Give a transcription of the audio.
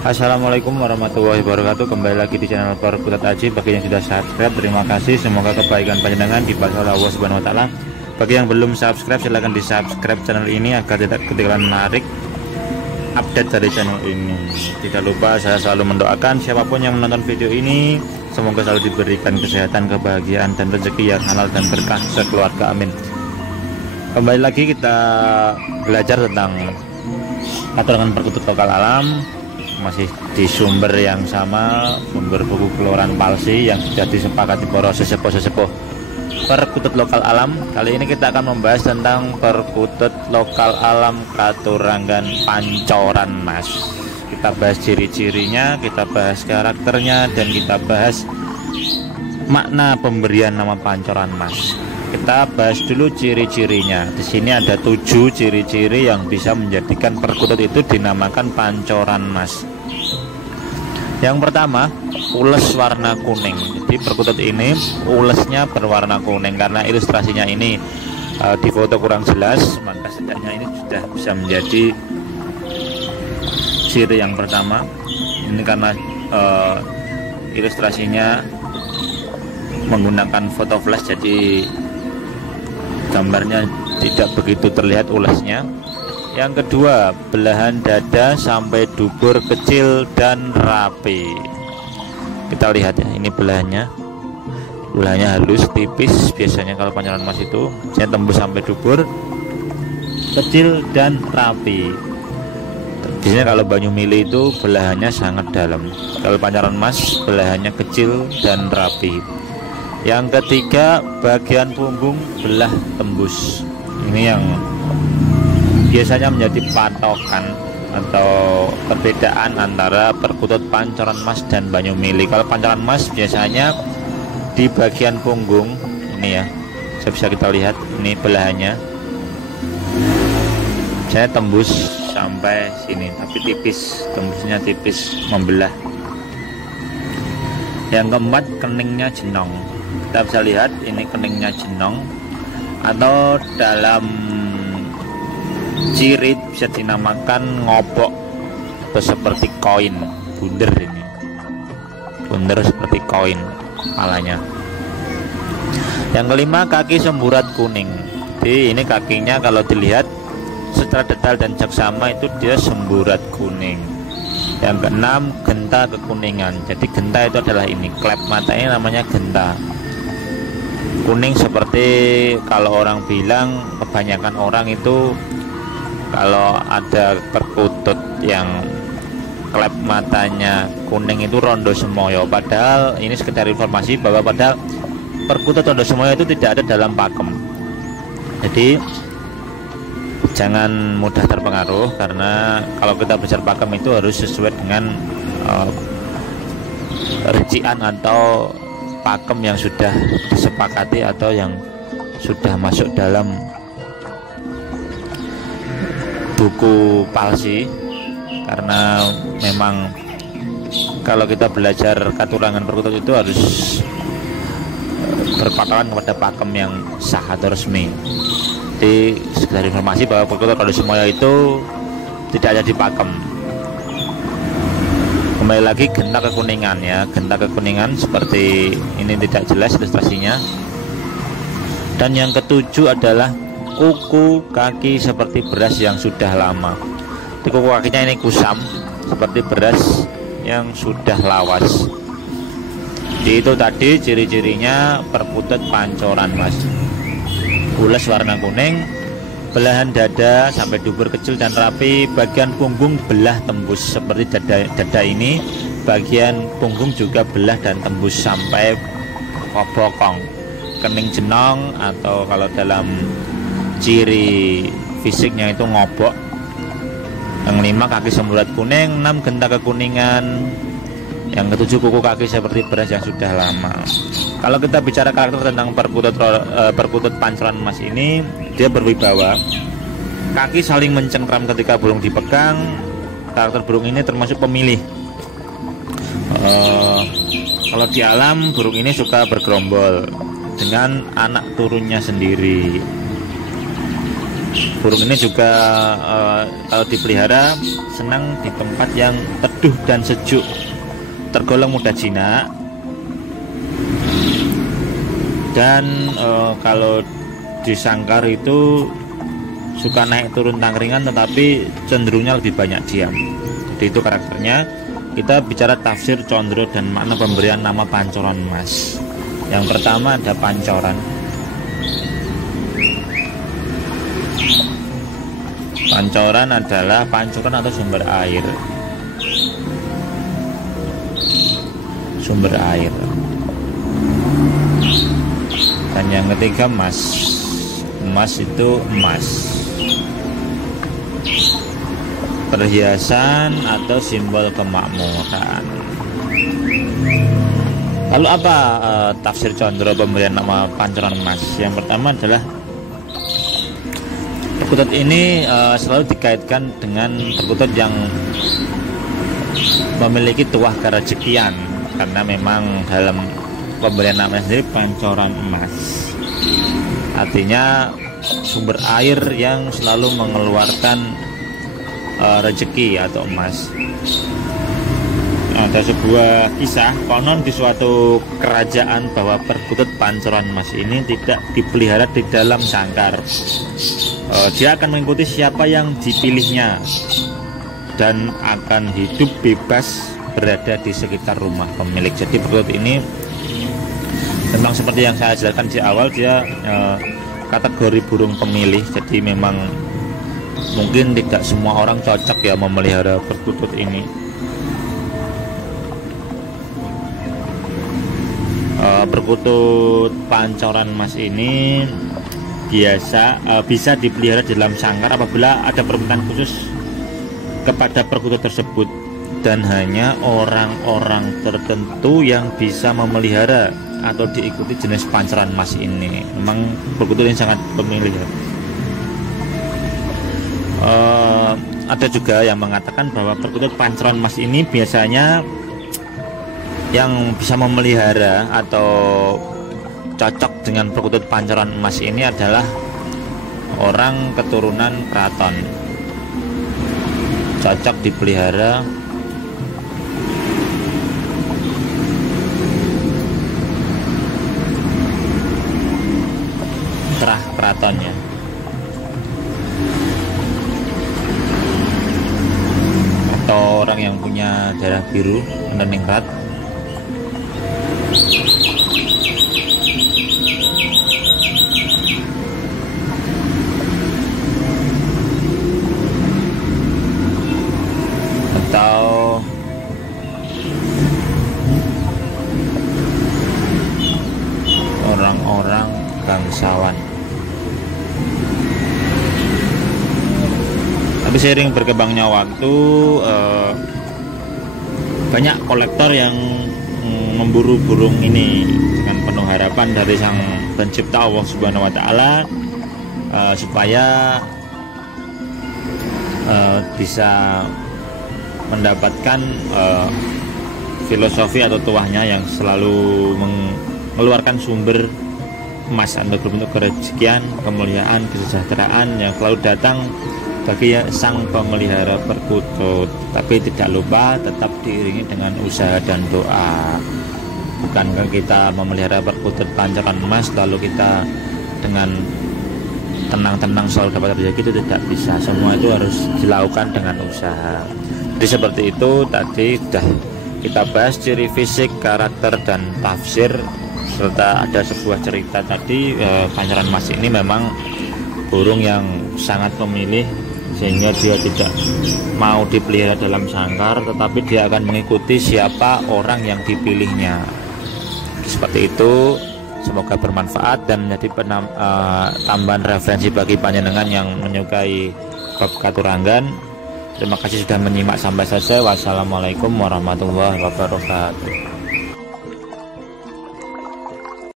Assalamualaikum warahmatullahi wabarakatuh. Kembali lagi di channel Perkutat Aji. Bagi yang sudah subscribe, terima kasih. Semoga kebaikan panjenengan dibalas oleh Allah Subhanahu wa taala. Bagi yang belum subscribe, silahkan di subscribe channel ini agar tidak ketinggalan menarik update dari channel ini. Tidak lupa, saya selalu mendoakan siapapun yang menonton video ini semoga selalu diberikan kesehatan, kebahagiaan, dan rezeki yang halal dan berkah sekeluarga, amin. Kembali lagi kita belajar tentang aturan perkutut lokal alam, masih di sumber yang sama, sumber buku Keluaran Palsi yang sudah disepakati para sesepuh-sesepuh perkutut lokal alam. Kali ini kita akan membahas tentang perkutut lokal alam Katurangan Pancoran Mas. Kita bahas ciri-cirinya, kita bahas karakternya, dan kita bahas makna pemberian nama Pancoran Mas. Kita bahas dulu ciri-cirinya. Di sini ada 7 ciri-ciri yang bisa menjadikan perkutut itu dinamakan Pancoran Mas. Yang pertama, ules warna kuning. Jadi perkutut ini ulesnya berwarna kuning. Karena ilustrasinya ini di foto kurang jelas, maka setidaknya ini sudah bisa menjadi ciri yang pertama. Ini karena ilustrasinya menggunakan foto flash, jadi gambarnya tidak begitu terlihat ulesnya. Yang kedua, belahan dada sampai dubur kecil dan rapi. Kita lihat ya, ini belahannya halus, tipis. Biasanya kalau Pancoran Mas itu saya tembus sampai dubur, kecil dan rapi. Biasanya kalau Banyu Mili itu belahannya sangat dalam. Kalau Pancoran Mas belahannya kecil dan rapi. Yang ketiga, bagian punggung belah tembus. Ini yang biasanya menjadi patokan atau perbedaan antara perkutut Pancoran Mas dan Banyu Mili. Kalau Pancoran Mas biasanya di bagian punggung ini ya, bisa kita lihat ini belahannya. Saya tembus sampai sini, tapi tipis, tembusnya tipis, membelah. Yang keempat, keningnya jenong. Kita bisa lihat ini keningnya jenong, atau dalam ciri bisa dinamakan ngobok atau seperti koin, bunder. Ini bunder seperti koin kepalanya. Yang kelima, kaki semburat kuning. Jadi ini kakinya kalau dilihat secara detail dan seksama itu dia semburat kuning. Yang keenam, genta kekuningan. Jadi genta itu adalah ini, klep matanya namanya genta. Kuning seperti kalau orang bilang, kebanyakan orang itu kalau ada perkutut yang klep matanya kuning itu rondo semoyo. Padahal ini sekedar informasi bahwa padahal perkutut rondo semoyo itu tidak ada dalam pakem. Jadi jangan mudah terpengaruh, karena kalau kita bicara pakem itu harus sesuai dengan rincian atau pakem yang sudah disepakati atau yang sudah masuk dalam buku palsi. Karena memang kalau kita belajar katurangan perkutut itu harus berpatokan kepada pakem yang sah atau resmi. Jadi sekedar informasi bahwa perkutut kalau semuanya itu tidak ada di pakem. Kembali lagi, genta kekuningan ya, genta kekuningan seperti ini, tidak jelas ilustrasinya. Dan yang ketujuh adalah kuku kaki seperti beras yang sudah lama. Di kuku kakinya ini kusam seperti beras yang sudah lawas. Jadi itu tadi ciri-cirinya perkutut Pancoran Mas. Ules warna kuning, belahan dada sampai dubur kecil dan rapi, bagian punggung belah tembus seperti dada ini, bagian punggung juga belah dan tembus sampai bokong. Kening jenong, atau kalau dalam ciri fisiknya itu ngobok. Yang kelima, kaki semburat kuning. 6, genta kekuningan. Yang ketujuh, kuku kaki seperti beras yang sudah lama. Kalau kita bicara karakter tentang perkutut Pancoran Mas ini, dia berwibawa. Kaki saling mencengkram ketika burung dipegang. Karakter burung ini termasuk pemilih. Kalau di alam, burung ini suka bergerombol dengan anak turunnya sendiri. Burung ini juga kalau dipelihara senang di tempat yang teduh dan sejuk, tergolong mudah jinak, dan kalau di sangkar itu suka naik turun tangkringan, tetapi cenderungnya lebih banyak diam. Jadi itu karakternya. Kita bicara tafsir condro dan makna pemberian nama pancoran emas. Yang pertama ada pancoran. Pancoran adalah pancuran atau sumber air. Sumber air. Dan yang ketiga emas. Emas itu emas, perhiasan atau simbol kemakmuran. Lalu apa tafsir condro pemberian nama pancoran emas? Yang pertama adalah perkutut ini selalu dikaitkan dengan perkutut yang memiliki tuah kerejekian, karena memang dalam pemberian namanya sendiri pancoran emas, artinya sumber air yang selalu mengeluarkan rezeki atau emas. Ada sebuah kisah konon di suatu kerajaan bahwa perkutut pancoran emas ini tidak dipelihara di dalam sangkar. Dia akan mengikuti siapa yang dipilihnya dan akan hidup bebas berada di sekitar rumah pemilik. Jadi perkutut ini memang seperti yang saya jelaskan di awal, dia kategori burung pemilih. Jadi memang mungkin tidak semua orang cocok ya memelihara perkutut ini. Perkutut pancoran emas ini bisa dipelihara di dalam sangkar apabila ada permintaan khusus kepada perkutut tersebut, dan hanya orang-orang tertentu yang bisa memelihara atau diikuti jenis pancoran emas ini. Memang perkutut ini sangat pemilih ya. Ada juga yang mengatakan bahwa perkutut pancoran emas ini biasanya yang bisa memelihara atau cocok dengan perkutut pancoran emas ini adalah orang keturunan keraton. Cocok dipelihara kerah keratonnya. Atau orang yang punya darah biru, meningkat. Atau orang-orang bangsawan. Tapi seiring berkembangnya waktu, banyak kolektor yang memburu burung ini dengan penuh harapan dari Sang Pencipta Allah Subhanahu wa Ta'ala, supaya bisa mendapatkan filosofi atau tuahnya yang selalu mengeluarkan sumber emas atau berbentuk kerejekian, kemuliaan, kesejahteraan yang selalu datang bagi sang pemelihara perkutut. Tapi tidak lupa tetap diiringi dengan usaha dan doa. Bukankah kita memelihara perkutut pancoran emas lalu kita dengan tenang-tenang selalu dapat rezeki? Itu tidak bisa. Semua itu harus dilakukan dengan usaha. Jadi seperti itu tadi sudah kita bahas ciri fisik, karakter, dan tafsir, serta ada sebuah cerita tadi. Pancoran emas ini memang burung yang sangat pemilih, sehingga dia tidak mau dipelihara dalam sangkar, tetapi dia akan mengikuti siapa orang yang dipilihnya. Seperti itu. Semoga bermanfaat dan menjadi tambahan referensi bagi panjenengan yang menyukai bab katurangan. Terima kasih sudah menyimak sampai selesai. Wassalamualaikum warahmatullahi wabarakatuh.